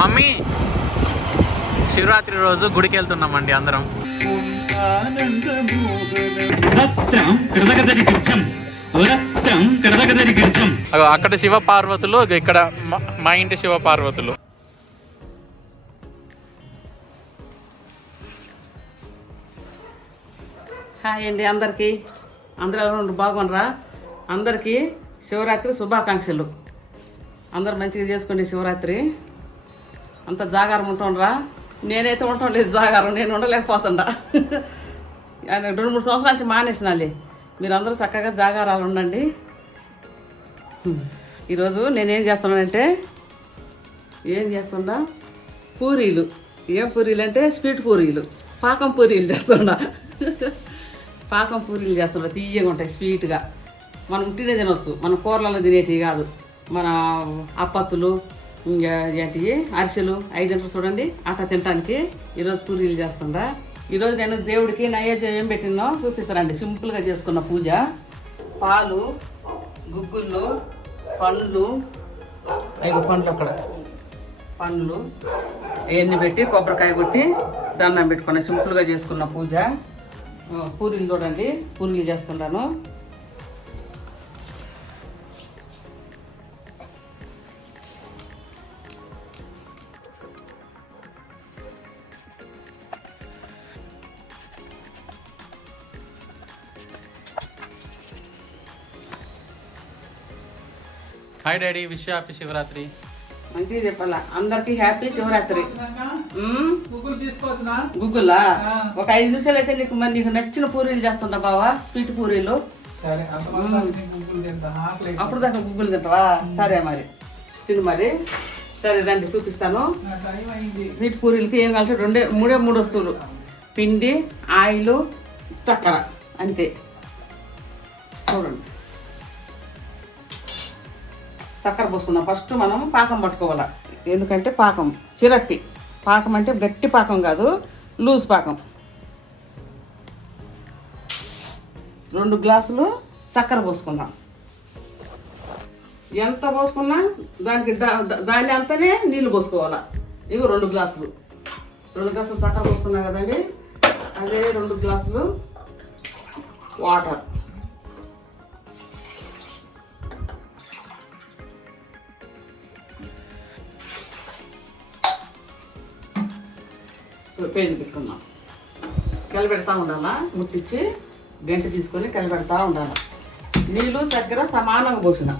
Mummy Shivaratri రోజు గుడికి వెళ్తున్నామండి అందరం. అక్కడ శివ పార్వతులు, ఇక్కడ మా ఇంటి శివ పార్వతులు. హాయ్ అండి అందరికీ. అందరూ బాగున్నారా? అందరికీ శివరాత్రి శుభాకాంక్షలు. అందరు మంచిగా చేసుకోండి శివరాత్రి. అంత జాగారం ఉంటుండ్రా. నేనైతే ఉండటం లేదు జాగారం, నేను ఉండలేకపోతుండా. 2-3 సంవత్సరాల నుంచి మానేసినాలి. మీరు అందరూ చక్కగా జాగారాలు ఉండండి. ఈరోజు నేనేం చేస్తున్నానంటే పూరీలు. ఏం పూరీలు అంటే స్వీట్ పూరీలు, పాకం పూరీలు చేస్తున్నా. పాకం పూరీలు చేస్తున్నా, తీయగా ఉంటాయి స్వీట్గా. మనం తినే తినొచ్చు, మన కూరలలో తినేటివి కాదు. మన అప్పచ్చులు ఏంటివి అరిసెలు 5 గంటలు చూడండి అట్లా తినడానికి ఈరోజు పూరీలు చేస్తుండా. ఈరోజు నేను దేవుడికి నైవేద్యం ఏం పెట్టినో చూపిస్తానండి. సింపుల్గా చేసుకున్న పూజ. పాలు, గుగ్గుళ్ళు, పండ్లు, పండ్లు అక్కడ పండ్లు అవన్నీ పెట్టి కొబ్బరికాయ కొట్టి దండం పెట్టుకున్న సింపుల్గా చేసుకున్న పూజ. పూరీలు చూడండి, పూరీలు చేస్తున్నాను. Hi daddy, wish happy Shivaratri. మంచిగా చెప్పాలా అందరికి హ్యాపీ శివరాత్రి. గూగుల్లా ఒక 5 నిమిషాలు అయితే నీకు నచ్చిన పూరీలు చేస్తుందా బావా? స్వీట్ పూరీలు. అప్పుడు దాకా గుగ్గులు తింటావా? సరే మరి తిను మరి. సరే రండి చూపిస్తాను. స్వీట్ పూరీలకి ఏం కావాలంటే 3 వస్తువులు: పిండి, ఆయిల్, చక్కెర, అంతే. చూడండి, చక్కెర పోసుకుందాం. ఫస్ట్ మనం పాకం పట్టుకోవాలి. ఎందుకంటే పాకం చిరట్టి పాకం అంటే గట్టి పాకం కాదు, లూజ్ పాకం. 2 గ్లాసులు చక్కెర పోసుకుందాం. ఎంత పోసుకున్నా దానికి దాని అంతనే నీళ్ళు పోసుకోవాలి. ఇవి 2 గ్లాసులు. 2 గ్లాసులు చక్కెర పోసుకున్నాం కదండి. అదే 2 గ్లాసులు వాటర్. పేరు పెట్టుకుందాం. కలిపెడతా ఉండాలా. ముట్టించి గంట తీసుకొని కలిపెడతా ఉండాలి. నీళ్ళు చక్కెర సమానంగా పోసిన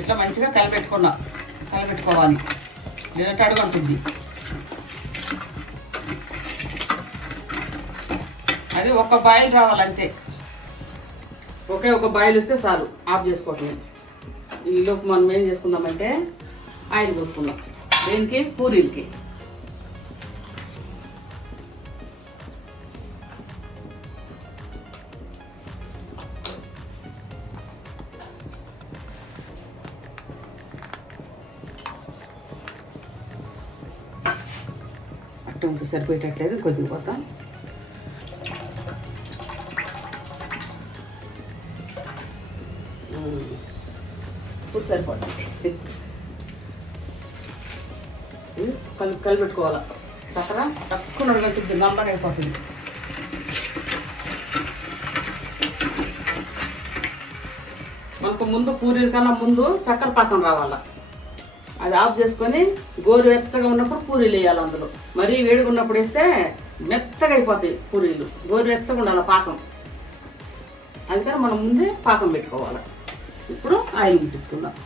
ఇట్లా మంచిగా కలిపెట్టుకోవాలి. లేదంటే అడుగుంటుంది. అది ఒక బాయిల్ రావాలంతే. ఒక బాయిల్ వస్తే చాలు, ఆఫ్ చేసుకోవటం. ఈలోపు మనం ఏం చేసుకుందామంటే ఆయిల్ పోసుకుందాం. దేనికి? పూరీలకి. అట్ట సరిపోయేటట్లేదు, కొద్దిగా పోతాం. ఇప్పుడు సరిపోతుంది. కలిపెట్టుకోవాలి. చక్కర తక్కువ నడగట్టుద్ది, నల్లగా అయిపోతుంది. మనకు ముందు పూరీల కన్నా ముందు చక్కెర పాకం రావాలా. అది ఆఫ్ చేసుకొని గోరువెచ్చగా ఉన్నప్పుడు పూరీలు వేయాలి. అందులో మరీ వేడిగా ఉన్నప్పుడు వేస్తే మెత్తగా అయిపోతాయి పూరీలు. గోరువెచ్చగా ఉండాలి పాకం. అందుకని మనం ముందే పాకం పెట్టుకోవాలి. ఇప్పుడు ఆయిల్ ముట్టించుకుందాం.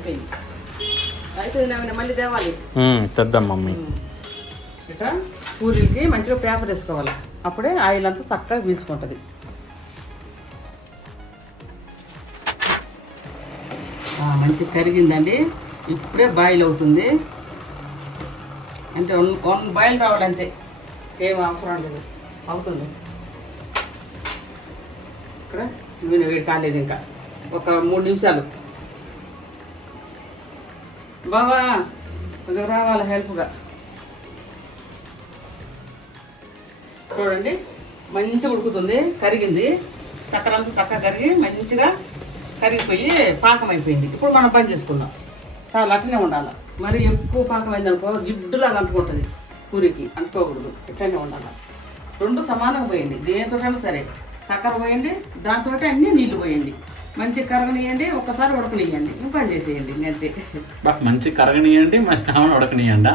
అయిపోయింది అయిపోయింది మళ్ళీ తేవాలి. తెద్దాం మమ్మీ. ఇట్లా పూరీలకి మంచిగా పేపర్ వేసుకోవాలి, అప్పుడే ఆయిల్ అంతా చక్కగా పీల్చుకుంటుంది. మంచిగా కరిగిందండి, ఇప్పుడే బాయిల్ అవుతుంది. అంటే వన్ బాయిల్ రావాలంతే, ఏం అవసరం లేదు, అవుతుంది. ఇక్కడ నూనె వేడి కాలేదు, ఇంకా ఒక 3 నిమిషాలు. బావా కొద్దిగా రావాలి హెల్ప్గా. చూడండి మంచిగా ఉడుకుతుంది, కరిగింది, చక్కెర అంతా చక్కగా కరిగి మంచిగా కరిగిపోయి పాకం అయిపోయింది. ఇప్పుడు మనం పని చేసుకుందాం. చాలా అట్లనే ఉండాలి, మరి ఎక్కువ పాకం అయిందనుకో జిడ్డులాగా అంటుకుంటుంది, పూరికి అంటుకోకూడదు, ఇట్లనే ఉండాలి. 2 సమానంగా పోయండి, దేనితోటైనా సరే. చక్కెర పోయండి, దాంతో అన్నీ నీళ్లు పోయండి, మంచి కరగనియండి, ఒక్కసారి ఉడకనియండి, పని చేసేయండి అంతే. మంచి కరగనియండి, ఉడకనియండి.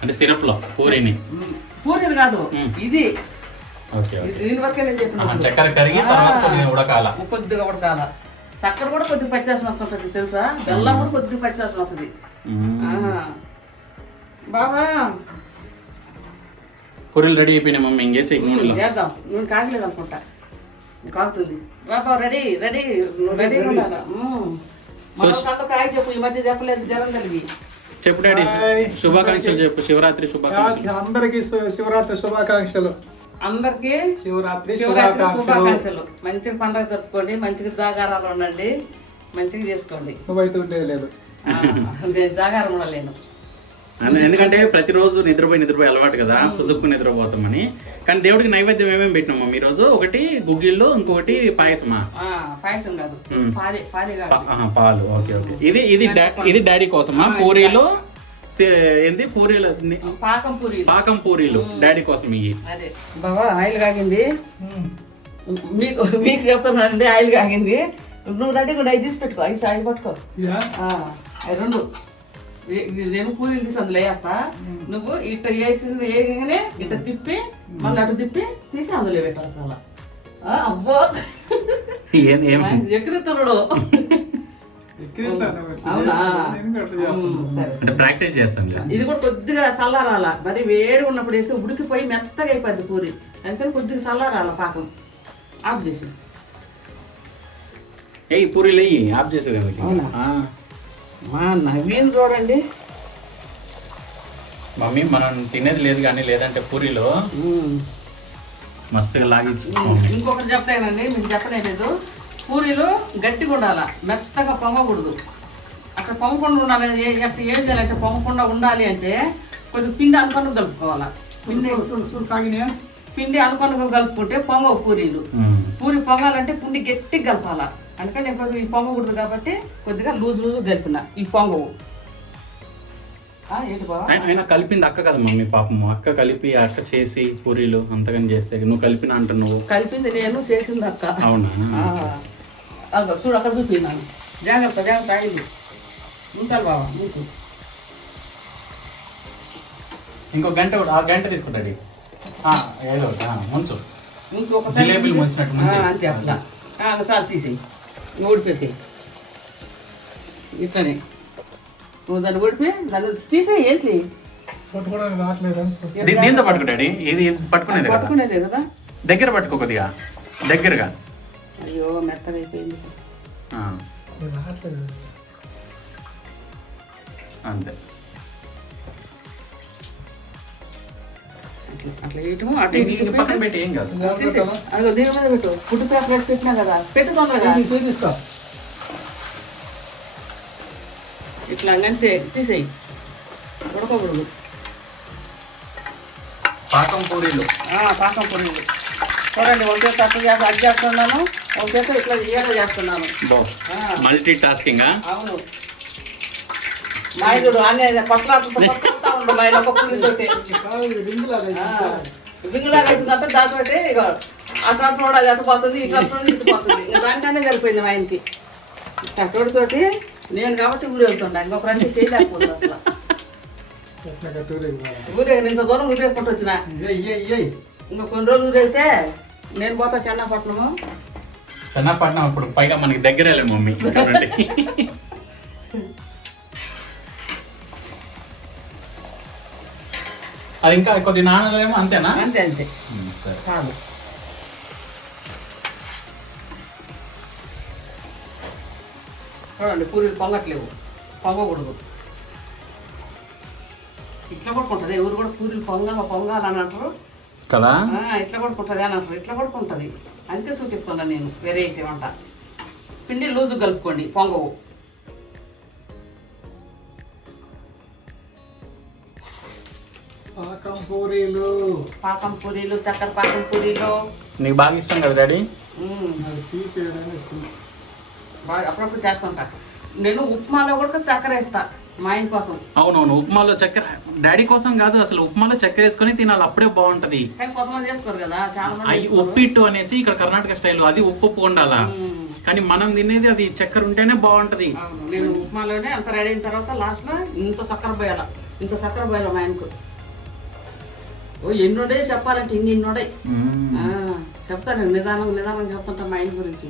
అంటే సిరప్లో పూరీని పూరీలు కాదు ఇది, ఓకే. దీని వరకే నేను చెప్పిన. చక్కెర కరిగి తర్వాత కొద్దిగా ఉడకాల, కొద్దిగా ఉడకాల. చక్కెర కూడా కొద్దిగా పచ్చాసన వస్తుంటుంది తెలుసా, బెల్లం కూడా కొద్దిగా పచ్చాసన వస్తుంది. బాబా పూరీలు రెడీ అయిపోయినాయి మమ్మీ, ఇంకేసి చేద్దాం. నేను కాగలేదు అనుకుంటా, కాగుతుంది. బాబా రెడీ రెడీ, నువ్వు రెడీ ఉండాలా. కాయ చెప్పు, ఈ మధ్య చెప్పలేదు, జ్వరం కలిగి చెప్పు డాడీ. శుభాకాంక్షలు చెప్పు, శివరాత్రి శుభాకాంక్షలు అందరికి. శివరాత్రి శుభాకాంక్షలు అందరికి, శివరాత్రి శుభాకాంక్షలు. మంచిగా పండుగ జరుపుకోండి, మంచిగా జాగారాలు ఉండండి, మంచిగా చేసుకోండి. నువ్వైతే ఉండేది లేదు, నేను జాగారం ఉండలేను. ఎందుకంటే ప్రతిరోజు నిద్రపోయి అలవాటు కదా, పుసుక్కు నిద్రపోతామని. కానీ దేవుడికి నైవేద్యం ఏమేమి పెట్టినామా ఈ రోజు? ఒకటి గుగ్గిళ్ళు, ఇంకొకటి పాయసమా? పాయసం కాదు, పాలు. Okay okay. ఇది డాడీ కోసమా? పూరీలు ఏంది? పూరీలు పాకం పూరీలు డాడీ కోసం. ఇవి అదే బాబా ఆయిల్ కాగింది, మీకు చెప్తున్నానండి, ఆయిల్ కాగింది. నువ్వు రెడీ కూడా 5 తీసి పెట్టుకో, 5 ఆయిల్ పట్టుకో. 2 నేను పూరీలు తీసి అందులో వేస్తా, నువ్వు ఇట్లా వేసింది వేయగానే ఇట్లా తిప్పి మళ్ళీ అటు తిప్పి తీసి అందులో పెట్టాలి. చాలా అబ్బో ఎక్కడుతున్నాడు. అవునా, ప్రాక్టీస్ చేస్తాను. ఇది కూడా కొద్దిగా చల్లారాల, మరి వేడి ఉన్నప్పుడు వేసి ఉడికిపోయి మెత్తగా అయిపోద్ది పూరి, అందుకని కొద్దిగా చల్లారాల పాకం. ఆఫ్ చేసి పూరీలు ఆఫ్ చేసేది. అవునా, మా నవీన్ చూడండి మమ్మీ, మనం తినేది లేదు కానీ లేదంటే పూరీలో మస్తుగా లాగించి. ఇంకొకటి చెప్తానండి, మీకు చెప్పలేదు, పూరీలు గట్టిగా ఉండాల, మెత్తగా పొంగకూడదు. అక్కడ పొంగకుండా ఉండాలి. ఎట్లా ఏం చేయాలంటే పొంగకుండా ఉండాలి అంటే కొద్దిగా పిండి అనుకుని కలుపుకోవాలా. పిండి అనుకుని కలుపుకుంటే పొంగవు పూరీలు. పూరి పొంగాలంటే పిండి గట్టిగా కలపాలా, అందుకని నేను కొద్దిగా ఈ పొంగకూడదు కాబట్టి కొద్దిగా లూజ్ కలిపిన ఈ పొంగవు. ఆయన కలిపింది అక్క కదా మమ్మీ, పాపం అక్క కలిపి అక్క చేసి పూరీలు అంతగాని చేస్తే నువ్వు కలిపిన అంట. నువ్వు కలిపింది నేను, చేసింది అక్క. అవునా, చూడు అక్కడ చూపినాను. జాగ్రత్త జాగ్రత్త, ఆయిల్ ఉంచాలి బాబా. ఇంకో గంట తీసుకుంటాడు. ముంచు జిలేబీలు ముంచినట్టు అంతే. అట్లా ఒకసారి తీసేయి, ఓడిపేసేయి. ఇట్లనే నువ్వు దాన్ని ఓడిపోయి దాన్ని తీసేయి. ఏంటి దీంతో పట్టుకుంటాడు, ఇది పట్టుకునేదే కదా. దగ్గర పట్టుకో, కొద్దిగా దగ్గరగా. అయ్యో మెత్తగా అయిపోయింది అంతే. అట్లా వేయటము, అటు పక్కన పెట్టి ఏం కాదు. అదో దీని మీద పెట్టు, ఫుడ్ పేపర్ పెట్టినా కదా, పెట్టు తొందరగా. ఇట్లా అంతే తీసేయి, ఉడకకూడదు. పాకం పూరీలు చూడండి, ఒక చేత అట్లా చేస్తా, అది చేస్తున్నాను, ఒక చేత ఇట్లా చేస్తున్నాను. Multi tasking. అవును, మాయదుడు అనే పట్టుకుంటా ఉండు మాయలు ఒక పూరితోటి రింగులాగా అయిపోతుందంటే దాంతో ఇక అట్లా అది అట్టుపోతుంది, ఇట్లా ఇటుపోతుంది. దానికనే కలిపోయింది మా ఆయనకి. కట్టోడితోటి నేను కాబట్టి ఊరు వెళ్తుంటా, ఇంకొక రండి చేయలేకపోతుంది అసలు. ఊరే ఇంత దూరం ఊరే కొట్టి వచ్చిన, ఇంకా కొన్ని రోజులు ఊరైతే నేను పోతా చెన్నపట్నము. చెన్నపట్నం ఇప్పుడు పైగా మనకి దగ్గరేలే మమ్మీ ఇక్కడ నుండి. అది ఇంకా కొద్ది నానలేమో అంతేనా? అంతే అంతే సరే. చాలు. చూడండి పూరీలు పొంగట్లేవు, పొంగకూడదు. ఇట్లా కొడుకుంటుంది, ఎవరు కూడా పూరీలు పొంగాలని అంటారు కదా. ఇట్లా కొడుకుంటుంది అని అంటారు, ఇట్లా కొడుకుంటుంది. అందుకే చూపిస్తున్నా నేను వెరైటీ వంట. పిండి లూజు కలుపుకోండి, పొంగవు. పాకం పూరీలు. పాకం పూరీలు, చక్కెర పాకం పూరీలు నీకు బాగా ఇష్టం కదా డాడీ? అది తీసేయడానికి ఇస్తుంది. బాగా అప్పుడప్పుడు చేస్తుంటా. నేను ఉప్మాలో కూడా చక్కెర వేస్తా మా ఆయన కోసం. అవునవును, ఉప్మాలో చక్కెర డాడీ కోసం కాదు, అసలు ఉప్మాలో చక్కెర వేసుకొని తినాలి, అప్పుడే బాగుంటది. కానీ కొంతమంది చేసుకోరు కదా, చాలా మంది అవి చేసుకోరు. ఉప్పిట్టు అనేసి ఇక్కడ కర్ణాటక స్టైల్, అది ఉప్పు ఉండాలా. కానీ మనం తినేది అది చక్కెర ఉంటేనే బాగుంటది. అవును, నేను ఉప్మాలోనే అంత రెడీ అయిన తర్వాత లాస్ట్ లో ఇంత చక్కెర పోయాల మా ఆయనకు. ఓ ఎన్నోడే చెప్పాలంటే ఇన్నోడే చెప్తాను. నిదానం చెప్తుంటా మా ఆయన గురించి.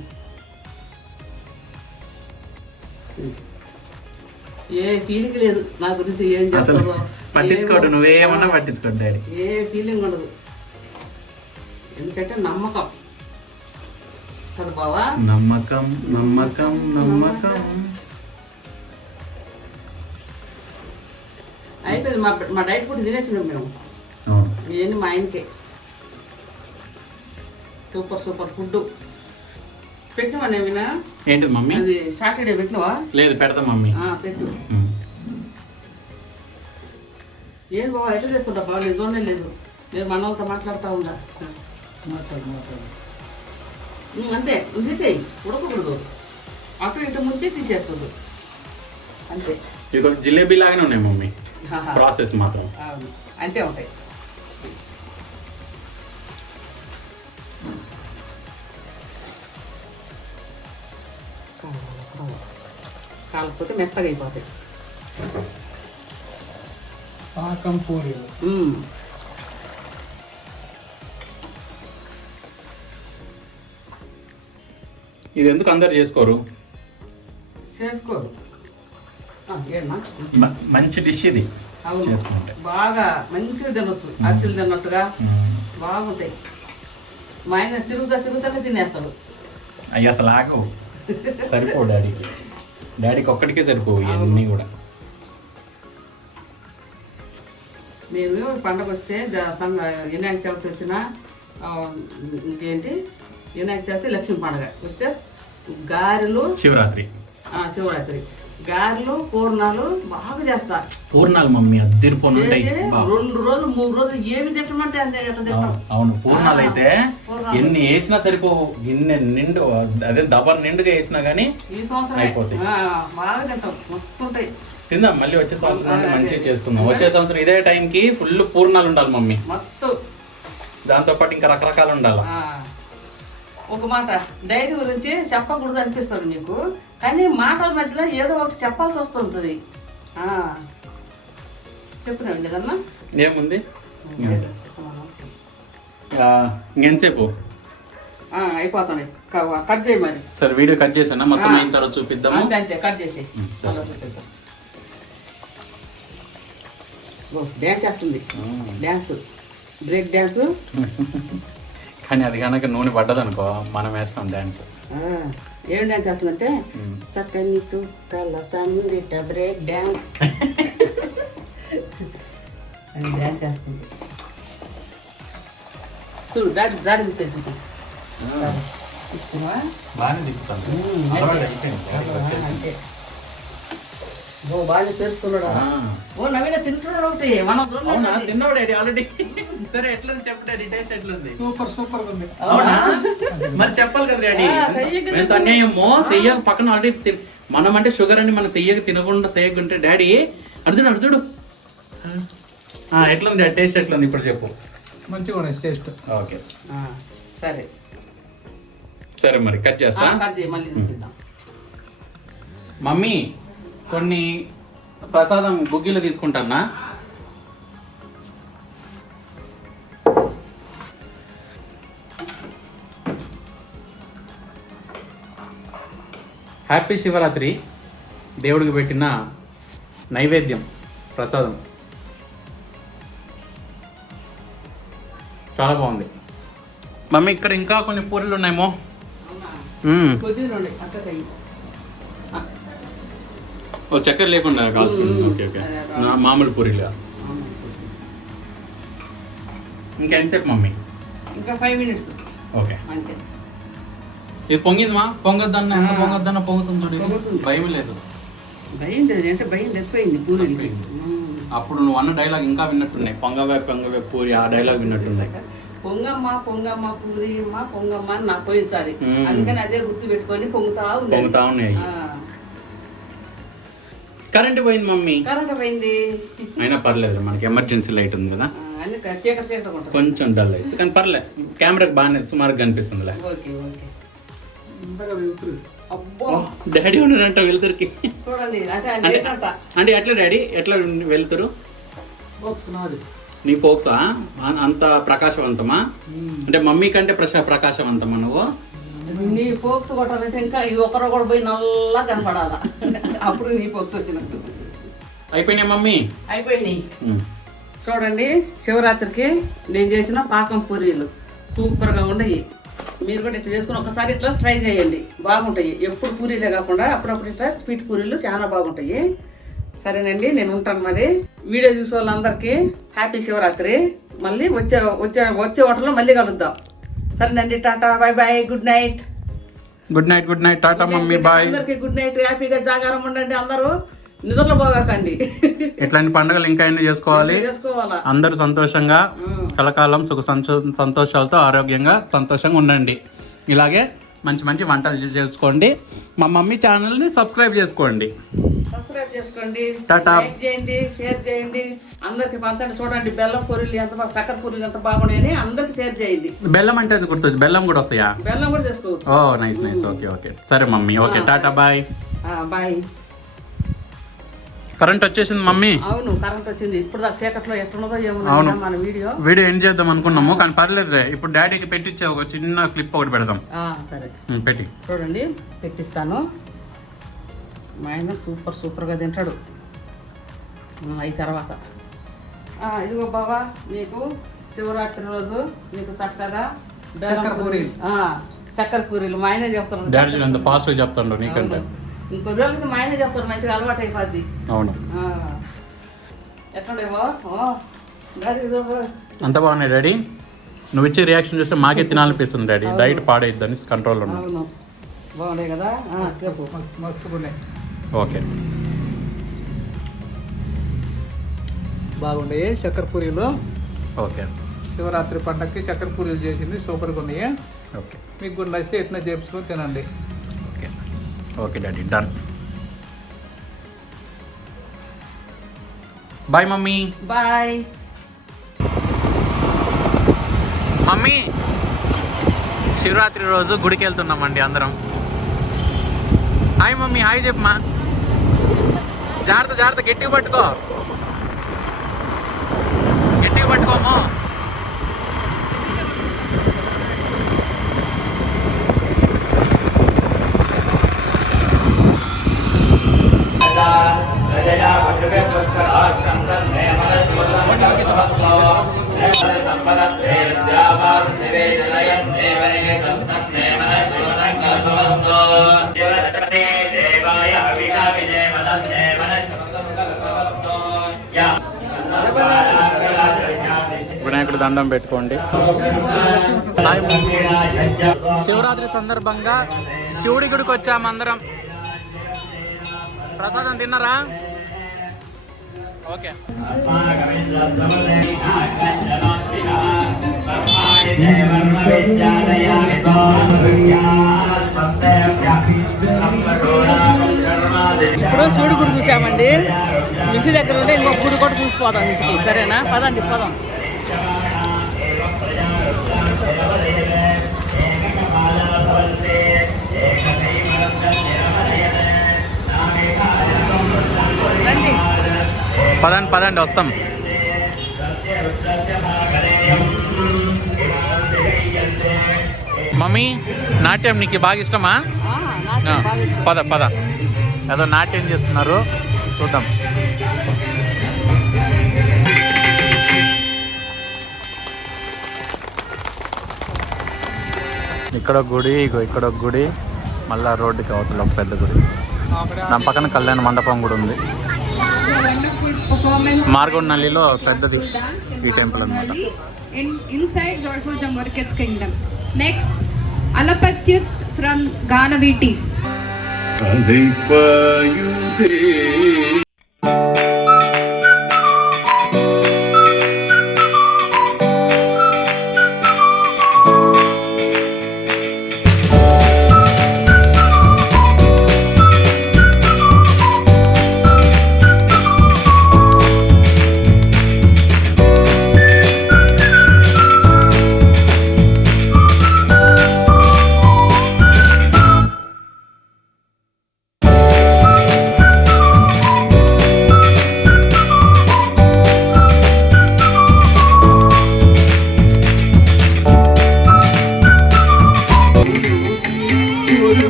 ఏ ఫీలింగ్ లేదు నా గురించి, ఏం అసలు చేస్తారో పట్టించుకోడు, నువ్వేమన్నా పట్టించుకోడు డాడీ. ఏ ఫీలింగ్ ఉండదు. ఎందుకంటే నమ్మకం కదా బావా. నమ్మకం నమ్మకం నమ్మకం. అయిపోయింది మా డైట్ ఫుడ్ తినేసినాం మేము. ఇవన్నీ మా ఆయనకే సూపర్ ఫుడ్ పెట్టినవా నేమినా? ఏంటి మమ్మీ? అది సాటర్డే పెట్టినవా? లేదు, పెడతాం మమ్మీ. పెట్టు. ఏం బాబా ఎట్లా చేస్తుంటా బాబా, నేను చూడనే లేదు. నేను మన వాళ్ళతో మాట్లాడుతూ ఉందా? అంతే, తీసేయి, ఉడకకూడదు. అటు ఇటు ముంచి తీసేస్తుంది అంతే. ఇది ఒక జిలేబీ లాగానే ఉన్నాయి మమ్మీ, ప్రాసెస్ మాత్రం అవును అంతే ఉంటాయి. కాకపోతే మెత్తగా అయిపోతాయి. పాకం పూరీలు. ఇది ఎందుకు అందరు చేసుకోరు? చేసుకోరు. ఏమన్నా మంచి డిష్ ఇది. అవును, చేసుకుంటే బాగా మంచిగా తినొచ్చు, అరిసెలు తిన్నట్టుగా బాగుంటాయి. మా ఆయన తిరుగుతానే తినేస్తాడు. అయ్యి అసలు ఆగవు, సరిపో డాడీకి. డాడీకి ఒక్కడికే సరిపోవు ఇవన్నీ కూడా. నేను పండగ వస్తే వినాయక చవితి వచ్చిన ఇంకేంటి వినాయక చవితి లక్ష్మీ పండగ వస్తే గారెలు, శివరాత్రి గారెలు పూర్ణాలు బాగా చేస్తా. పూర్ణాలు మమ్మీ అద్దరిపోను ఉంటాయి. 2 రోజులు 3 రోజులు ఏమి తిట్టమంటే అంతే తింటాం. అవును, పూర్ణాలు అయితే ఎన్ని వేసినా సరిపోవు. గిన్నె నిండు, అదే దబర్ నిండుగా వేసినా గానీ ఈ సంవత్సరం అయిపోతాయి. బాగా తింటాం, మస్తుంటాయి. తిందాం, మళ్ళీ వచ్చే సంవత్సరం నుండి మంచిగా చేసుకుందాం. వచ్చే సంవత్సరం ఇదే టైంకి ఫుల్ పూర్ణాలు ఉండాలి మమ్మీ. మస్తు, దాంతో పాటు ఇంకా రకరకాలు ఉండాలి. ఒక మాట డైట్ గురించి చెప్పకూడదు అనిపిస్తుంది మీకు, కానీ మాటల మధ్యలో ఏదో ఒకటి చెప్పాల్సి వస్తుంటుంది. చెప్పినావు కదన్నా? ఏముంది ఇంకెంతసేపు అయిపోతాయి. కట్ చేయి మరి. సరే, వీడియో కట్ చేసానా మొత్తం అయిన తర్వాత చూపిద్దాము. అంతే కట్ చేసి చూపిద్దాం. డ్యాన్స్ చేస్తుంది, డ్యాన్స్ బ్రేక్ డ్యాన్స్. కానీ అది కనుక నూనె పడ్డది అనుకో, మనం వేస్తాం డ్యాన్స్. ఏం డ్యాన్స్ చేస్తుందంటే చక్కని చుక్కల సందిట బ్రేక్ డ్యాన్స్ అని డ్యాన్స్ చేస్తుంది. చూడు దాడి తిప్పే చూడు. బాగానే తిప్పుతాను. అంటే ఓ బాగా చేస్తున్నాడా? ఓ నవీన తింటున్నాడు ఒకటి. మనం అవునా? తిన్నావు డాడీ ఆల్రెడీ. సరే, ఎట్లుంది చెప్పు డాడీ, టేస్ట్ ఎట్లుంది? సూపర్ ఉంది. అవునా? మరి చెప్పాలి కదా డాడీ. ఎంత అన్యాయమో, చెయ్యక పక్కన ఆల్రెడీ. మనం అంటే షుగర్ అని మనం చెయ్యక తినకుండా చేయకుంటే డాడీ అడుచుడు. ఎట్లుంది డాడీ, టేస్ట్ ఎట్లుంది ఇప్పుడు చెప్పు. మంచిగా ఉన్నాయి టేస్ట్. ఓకే సరే సరే, మరి కట్ చేస్తా. కట్ చేయి, మళ్ళీ చూపిద్దాం. మమ్మీ, కొన్ని ప్రసాదం గుగ్గిలు తీసుకుంటానా? హ్యాపీ శివరాత్రి. దేవుడికి పెట్టిన నైవేద్యం, ప్రసాదం చాలా బాగుంది. మమ్మీ ఇక్కడ ఇంకా కొన్ని పూరీలు ఉన్నాయేమో. ఓ చక్కెర లేకుండా కాల్చుకుంది. ఓకే ఓకే, మామూలు పూరీలు. ఇంకా ఎంతసేపు మమ్మీ? ఇంకా 5 minutes. ఓకే, అంతే. ఇది పొంగిందిమా? పొంగొద్దన్న, ఎంత పొంగొద్దన్న పొంగుతుంది. భయం లేదు. భయం లేదు అంటే భయం ఎక్కువైంది పూరీలు. అప్పుడు నువ్వు అన్న డైలాగ్ ఇంకా విన్నట్టున్నాయి. పొంగవే పొంగవే పూరి, ఆ డైలాగ్ విన్నట్టున్నాయి. పొంగమ్మ పొంగమ్మ పూరి అమ్మ పొంగమ్మ అని నాకు పోయినసారి, అందుకని అదే గుర్తు పెట్టుకొని పొంగుతా ఉన్నాయి. కరెంట్ పోయింది మమ్మీ. కరెంట్ పోయింది అయినా పర్లేదు, మనకి ఎమర్జెన్సీ లైట్ ఉంది కదా, కొంచెం డల్ అయితే కానీ పర్లేదు. కెమెరాకి బాగానే సుమారుగా కనిపిస్తుందిలే. డాడీ ఉన్నాడంట వెళ్తురికి. చూడండి అంటే ఎట్లా డాడీ, ఎట్లా వెళ్తురు? నీ ఫోక్సా అంత ప్రకాశవంతమా? అంటే మమ్మీ కంటే ప్రకాశవంతమా నువ్వు? నీ ఫోక్స్ కొట్టాలంటే ఇంకా ఈ ఒక్కరు కూడా పోయి నల్లా కనపడాలా, అప్పుడు నీ ఫోక్స్ వచ్చినట్టు. అయిపోయినాయి మమ్మీ? అయిపోయినాయి. చూడండి, శివరాత్రికి నేను చేసిన పాకం పూరీలు సూపర్గా ఉండయి. మీరు కూడా ఇట్లా చేసుకుని ఒకసారి ఇట్లా ట్రై చేయండి, బాగుంటాయి. ఎప్పుడు పూరీలే కాకుండా అప్పుడప్పుడు ఇట్లా స్వీట్ పూరీలు చాలా బాగుంటాయి. సరేనండి, నేను ఉంటాను మరి. వీడియో చూసే వాళ్ళందరికీ హ్యాపీ శివరాత్రి. మళ్ళీ వచ్చే వాటర్లో మళ్ళీ కలుద్దాం. సరేనండి, tata, bye bye, good night. Good night, good night, tata mummy, bye. అందరికి గుడ్ నైట్. హ్యాపీగా జాగారం ఉండండి, అందరూ నిద్రలో పోగాకండి. ఇట్లాంటి పండుగలు ఇంకా ఎన్ని చేసుకోవాలి. అందరూ సంతోషంగా కలకాలం సుఖ సంతోషాలతో ఆరోగ్యంగా సంతోషంగా ఉండండి. ఇలాగే మంచి మంచి వంటలు చేసుకోండి. మా మమ్మీ ఛానల్ని సబ్స్క్రైబ్ చేసుకోండి. టాటా. లైక్ చేయండి, షేర్ చేయండి, అందరికి పంచండి. చూడండి బెల్లం పూరీలు ఎంత బాగా, చక్కెర పూరీలు ఎంత బాగున్నాయని అందరికి షేర్ చేయండి. బెల్లం అంటే అది గుర్తొచ్చు, బెల్లం కూడా వస్తాయా? బెల్లం కూడా చేసుకోవచ్చు. Oh nice nice, okay okay, సరే mummy, okay, tata, bye. Bye. Current వచ్చేసింది మమ్మీ. అవును, కరెంట్ వచ్చింది. ఇప్పుడు దాకా చీకట్లో ఎట్లున్నదో ఏమన్నా మన వీడియో ఎండ్ చేద్దాం అనుకున్నాము, కానీ పర్లేదు. ఇప్పుడు డాడీకి పెట్టించే ఒక చిన్న క్లిప్ ఒకటి పెడదాం. సరే పెట్టి చూడండి, పెట్టిస్తాను. మా ఆయన సూపర్గా తింటాడు. అయి తర్వాత ఇదిగో బాబా, మీకు శివరాత్రి రోజు మీకు చక్కగా చక్కెర పూరీలు మా ఆయనే చెప్తాను. డాడీ ఎంత ఫాస్ట్గా చెప్తాడు నీకంటే. ఇంకో రోజులకి మా ఆయనే చెప్తాడు, మంచిగా అలవాటు అయిపోద్ది. అవును, ఎక్కడేమో అంత బాగున్నాయి డాడీ. నువ్వు ఇచ్చే రియాక్షన్ చూస్తే మాకే తినాలనిపిస్తుంది డాడీ. డైట్ పాడైద్దని కంట్రోల్ ఉంది. అవును, బాగున్నాయి కదా, చెప్పు. మస్తుగా ఉన్నాయి. ఓకే, బాగున్నాయి చక్కెర పూరీలు. ఓకే, శివరాత్రి పండగకి చక్కెర పూరీలు చేసింది సూపర్గా ఉన్నాయి. ఓకే, మీకు కూడా నచ్చితే ఎట్లా చేపించుకొని తినండి. Okay okay daddy, done. Bye mummy. Bye mummy. Shivaratri రోజు గుడికి వెళ్తున్నామండి అందరం. హాయ్ మమ్మీ, హాయ్ చెప్పమ్మా. జాగ్రత్త, గట్టిగా పట్టుకో, గట్టిగా పట్టుకోము. వినాయకుడు దండం పెట్టుకోండి. శివరాత్రి సందర్భంగా శివుడి గుడికి వచ్చాము అందరం. ప్రసాదం తిన్నారా? ఓకే. ఇప్పుడు శివుడి గుడి చూసామండి. ఇంటి దగ్గర ఉంటే ఇంకొక గుడి కూడా చూసిపోదాం ఇంటికి. సరేనా? పదండి పోదాం. పదండి వస్తాం. మమ్మీ నాట్యం నీకు బాగా ఇష్టమా? పద పద, ఏదో నాట్యం చేస్తున్నారు చూద్దాం. ఇక్కడ గుడి, ఇక్కడ గుడి, మళ్ళా రోడ్డుకి అవతల ఒక పెద్ద గుడి, దాని పక్కన కళ్యాణ మండపం కూడా ఉంది. మార్గొండనల్లిలో పెద్దది ఈ టెంపుల్ అన్నమాట. Inside Joyful Jamvarket's kingdom. Next, Alapatyut from Ganaviti.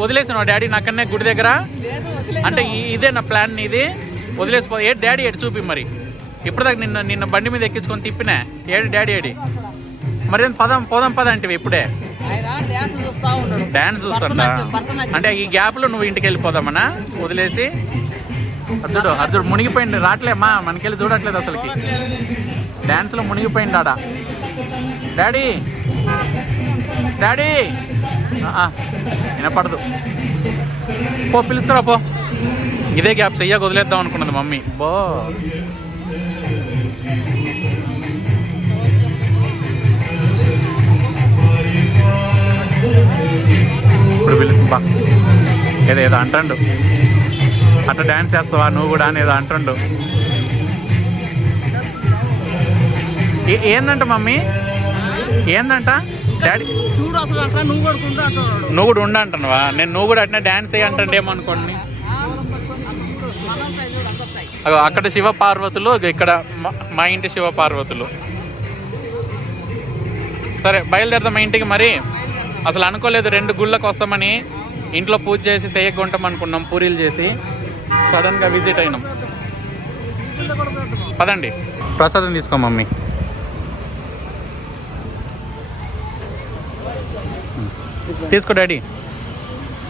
వదిలేసిన డాడీ నాకన్నా గుడి దగ్గర అంటే ఇదే నా ప్లాన్, ఇది వదిలేసిపో. ఏడు డాడీ ఏడు చూపి మరి, ఇప్పటిదాకా నిన్న బండి మీద ఎక్కించుకొని తిప్పినా. ఏడు డాడీ ఏడి మరి, పోదాం పద అంటే ఇప్పుడే డాన్స్ చూస్తాడా? అంటే ఈ గ్యాప్లో నువ్వు ఇంటికి వెళ్ళిపోదామన్నా వదిలేసి. అర్జుడు మునిగిపోయింది, రావట్లేమ్మా మనకెళ్ళి చూడట్లేదు అసలుకి, డ్యాన్స్లో మునిగిపోయింది ఆడ. డాడీ డాడీ వినపడదు, పో పిలుస్తారా పో. ఇదే గ్యాప్ చెయ్యక వదిలేద్దాం అనుకున్నది మమ్మీ. బో ఇప్పుడు పిలుస్తా, ఏదో అంటాడు, అట్లా డ్యాన్స్ చేస్తావా నువ్వు కూడా అని ఏదో అంటాడు. ఏందంట మమ్మీ, ఏందంట డాడీ? నువ్వు కూడా ఉండ అంటున్నావా? నేను నువ్వు కూడా అట్లా డ్యాన్స్ వేయ అంటాడేమో అనుకోండి. అక్కడ శివ పార్వతులు, ఇక్కడ మా ఇంటి శివ పార్వతులు. సరే బయలుదేరదాం మా ఇంటికి. మరి అసలు అనుకోలేదు 2 గుళ్ళకు వస్తామని, ఇంట్లో పూజ చేసి చేయకుంటాం అనుకున్నాం, పూరీలు చేసి సడన్గా విజిట్ అయినాం. పదండి ప్రసాదం తీసుకో మమ్మీ. తీసుకో డాడీ.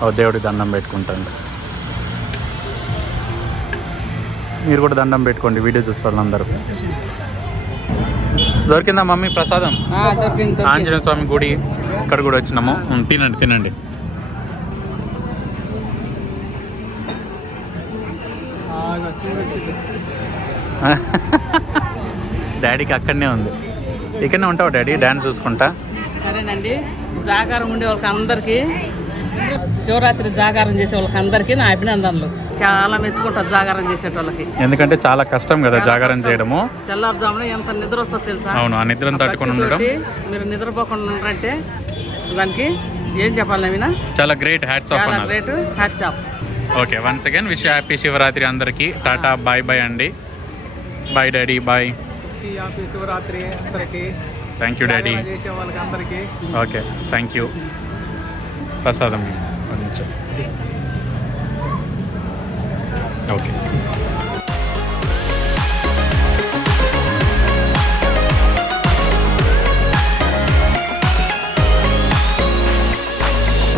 ఓ దేవుడికి దండం పెట్టుకుంటాను, మీరు కూడా దండం పెట్టుకోండి వీడియో చూసే వాళ్ళందరూ. దొరికిందా మమ్మీ ప్రసాదం? ఆంజనేయ స్వామి గుడి ఇక్కడ కూడా వచ్చినాము. తినండి. డాడీకి అక్కడనే ఉంది. ఇక్కడనే ఉంటావు డాడీ డ్యాన్స్ చూసుకుంటా? సరేనండి. జాగారం ఉండే వాళ్ళకి అందరికీ, శివరాత్రి జాగారం చేసే వాళ్ళకి అందరికీ నా అభినందనలు. చాలా మెచ్చుకుంటారు జాగారం చేసేటోళ్ళకి, ఎందుకంటే చాలా కష్టం కదా జాగారం చేయడము. తెల్లారుజామున ఎంత నిద్ర వస్తుందో తెలుసా? అవును, ఆ నిద్రను తట్టుకొని ఉండడం. మీరు నిద్రపోకుండా ఉన్నారంటే దానికి ఏం చెప్పాలి నవీనా? చాలా గ్రేట్, హ్యాట్స్ ఆఫ్. చాలా great, hats off. Okay, once again wish happy Shivaratri అందరికీ. టాటా, బాయ్ అండి. Bye daddy, bye. Happy Shivaratri అందరికీ. Thank you daddy. చేసే వాళ్ళకి అందరికీ ఓకే, థ్యాంక్ యూ. ప్రసాదం ఓకే.